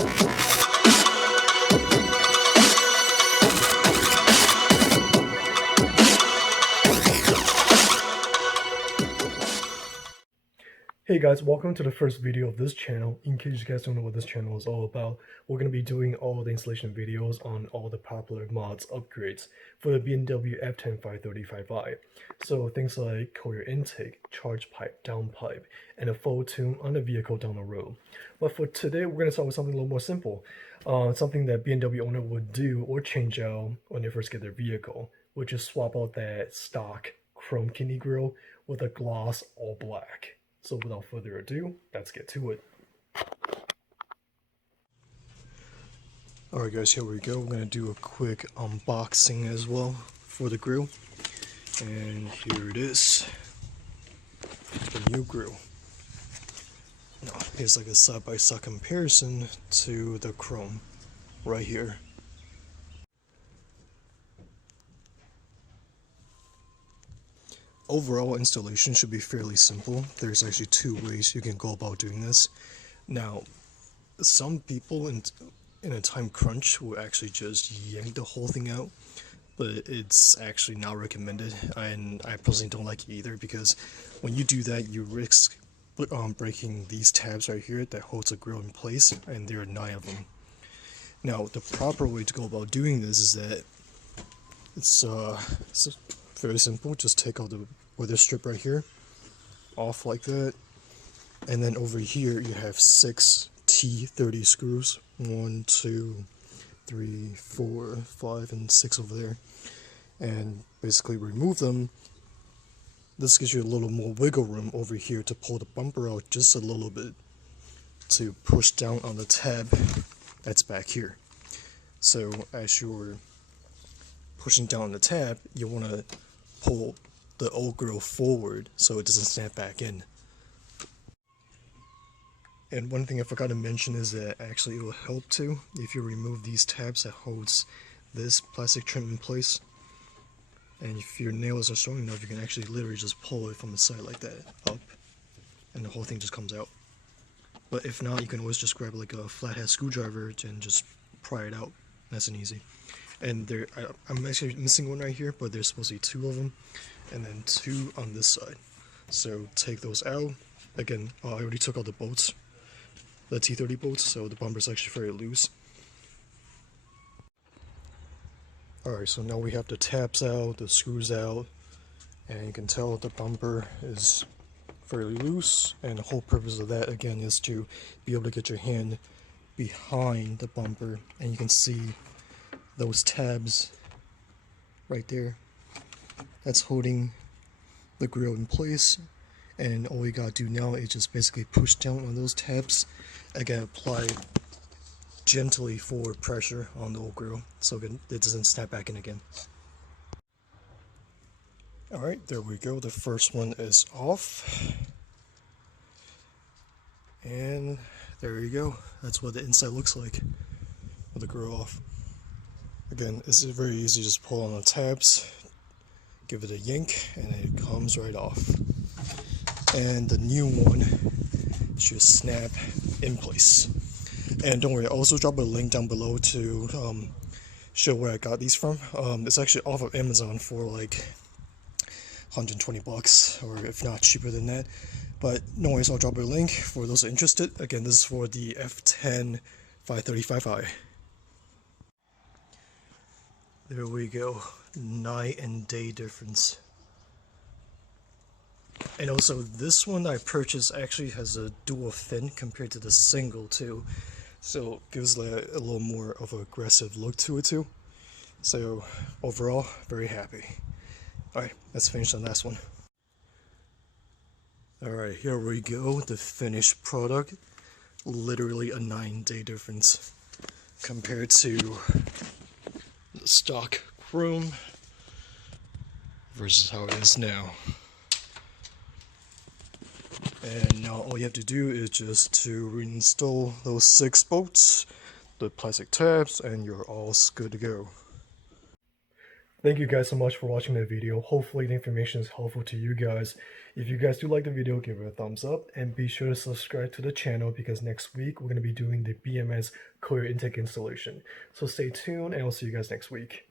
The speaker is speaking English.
Hey guys, welcome to the first video of this channel. In case you guys don't know what this channel is all about, we're going to be doing all the installation videos on all the popular mods upgrades for the BMW F10 535i. So things like coil intake, charge pipe, downpipe, and a full tune on the vehicle down the road. But for today, we're going to start with something a little more simple. Something that BMW owner would do or change out when they first get their vehicle, which is swap out that stock chrome kidney grille with a gloss all black. So without further ado, let's get to it. Alright guys, here we go. We're going to do a quick unboxing as well for the grill. And here it is. The new grill. Now, here's like a side-by-side comparison to the chrome right here. Overall installation should be fairly simple. There's actually two ways you can go about doing this. Now, some people in a time crunch will actually just yank the whole thing out, but it's actually not recommended, and I personally don't like it either, because when you do that, you risk breaking these tabs right here that holds the grill in place, and there are 9 of them. Now, the proper way to go about doing this is that it's very simple. Just take out the weather strip right here, off like that, and then over here you have 6 T30 screws. 1, 2, 3, 4, 5, and 6 over there. And basically remove them. This gives you a little more wiggle room over here to pull the bumper out just a little bit to push down on the tab that's back here. So as you're pushing down the tab, you want to pull the old grill forward so it doesn't snap back in. And one thing I forgot to mention is that actually it will help too if you remove these tabs that holds this plastic trim in place. And if your nails are strong enough, you can actually literally just pull it from the side like that up, and the whole thing just comes out. But if not, you can always just grab like a flathead screwdriver and just pry it out. Nice and easy. And I'm actually missing one right here, but there's supposed to be 2 of them, and then 2 on this side. So take those out. Again, I already took out the bolts, the T30 bolts, so the bumper is actually very loose. Alright, so now we have the tabs out, the screws out, and you can tell the bumper is fairly loose, and the whole purpose of that again is to be able to get your hand behind the bumper, and you can see those tabs right there. That's holding the grill in place, and all you gotta do now is just basically push down on those tabs. Again, apply gently forward pressure on the old grill so it doesn't snap back in again. Alright, there we go. The first one is off. And there you go. That's what the inside looks like with the grill off. Again, it's very easy. Just pull on the tabs, give it a yank, and it comes right off. And the new one should snap in place. And don't worry, I'll also drop a link down below to show where I got these from. It's actually off of Amazon for like 120 bucks, or if not cheaper than that. But no worries, I'll drop a link for those interested. Again, this is for the F10 535i. There we go. Night and day difference. And also, this one I purchased actually has a dual fin compared to the single too. So it gives like a little more of an aggressive look to it too. So overall, very happy. Alright, let's finish the last one. Alright, here we go, the finished product. Literally a 9-day difference compared to the stock chrome versus how it is now. And now all you have to do is just to reinstall those 6 bolts, the plastic tabs, and you're all good to go. Thank you guys so much for watching the video. Hopefully the information is helpful to you guys. If you guys do like the video, give it a thumbs up and be sure to subscribe to the channel because next week we're going to be doing the BMS Courier intake installation. So stay tuned and I'll see you guys next week.